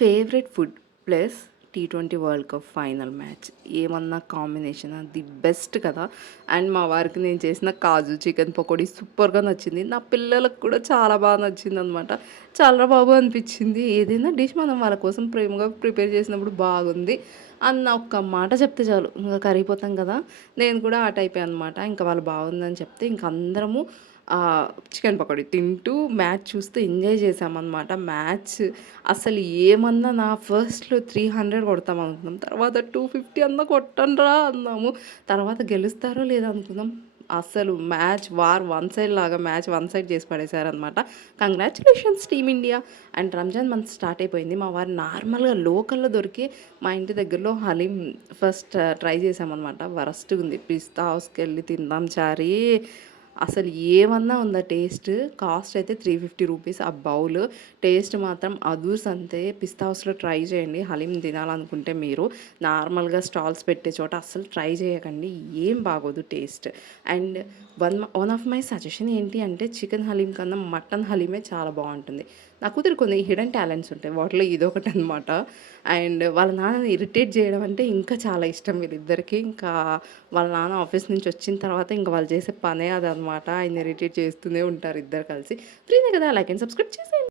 Favourite food plus T20 world cup final match ఏమన్నా combination the best కదా. And మా వారికి నేను చేసిన కాజు చికెన్ పకోడీ సూపర్గా నచ్చింది. నా పిల్లలకు కూడా చాలా బాగా నచ్చింది అనమాట. చాలా బాబు అనిపించింది. ఏదైనా డిష్ మనం వాళ్ళ కోసం ప్రేమగా ప్రిపేర్ చేసినప్పుడు బాగుంది అన్న ఒక్క మాట చెప్తే చాలు ఇంకా కరిగిపోతాం కదా. నేను కూడా ఆ టైపే అనమాట. ఇంకా వాళ్ళు బాగుందని చెప్తే ఇంక అందరము చికెన్ పకోడీ తింటూ మ్యాచ్ చూస్తూ ఎంజాయ్ చేసామన్నమాట. మ్యాచ్ అసలు ఏమన్నా నా ఫస్ట్‌లో 300 కొడతామనుకున్నాం. తర్వాత 250 అన్నా కొట్టండ్రా అన్నాము. తర్వాత గెలుస్తారో లేదో అనుకున్నాం. అసలు మ్యాచ్ వార్ వన్ సైడ్ లాగా మ్యాచ్ వన్ సైడ్ చేసి పడేశారనమాట. Congratulations team India. And Ramzan month start అయిపోయింది. మా వారు నార్మల్‌గా లోకల్‌లో దొరికే మా ఇంటి దగ్గరలో హలీం ఫస్ట్ ట్రై చేశామనమాట. వరస్ట్‌గుంది. పిస్తా హౌస్‌కెళ్ళి తిందాం చారీ అసలు ఏమన్నా ఉందా టేస్ట్. కాస్ట్ అయితే 350 రూపీస్ ఆ బౌల్. టేస్ట్ మాత్రం అదూర్స్ అంతే. పిస్తా హౌస్‌లో ట్రై చేయండి హలీం తినాలనుకుంటే మీరు. నార్మల్‌గా స్టాల్స్ పెట్టే చోట అస్సలు ట్రై చేయకండి. ఏం బాగోదు taste. And one of my suggestion ఏంటి అంటే చికెన్ హలీం కన్నా మటన్ హలీమే చాలా బావుంటుంది. నా కూతురు కొన్ని హిడెన్ టాలెంట్స్ ఉంటాయి. వాటిలో ఇదొకటనమాట. అండ్ వాళ్ళ నాన్నని ఇరిటేట్ చేయడం అంటే ఇంకా చాలా ఇష్టం వీళ్ళిద్దరికీ. ఇంకా వాళ్ళ నాన్న ఆఫీస్ నుంచి వచ్చిన తర్వాత ఇంక వాళ్ళు చేసే పనే అదనమాట. ఆయన్ని ఇరిటేట్ చేస్తూనే ఉంటారు ఇద్దరు కలిసి. ఫ్రీనే కదా లైక్ అండ్ సబ్స్క్రైబ్ చేసేయండి.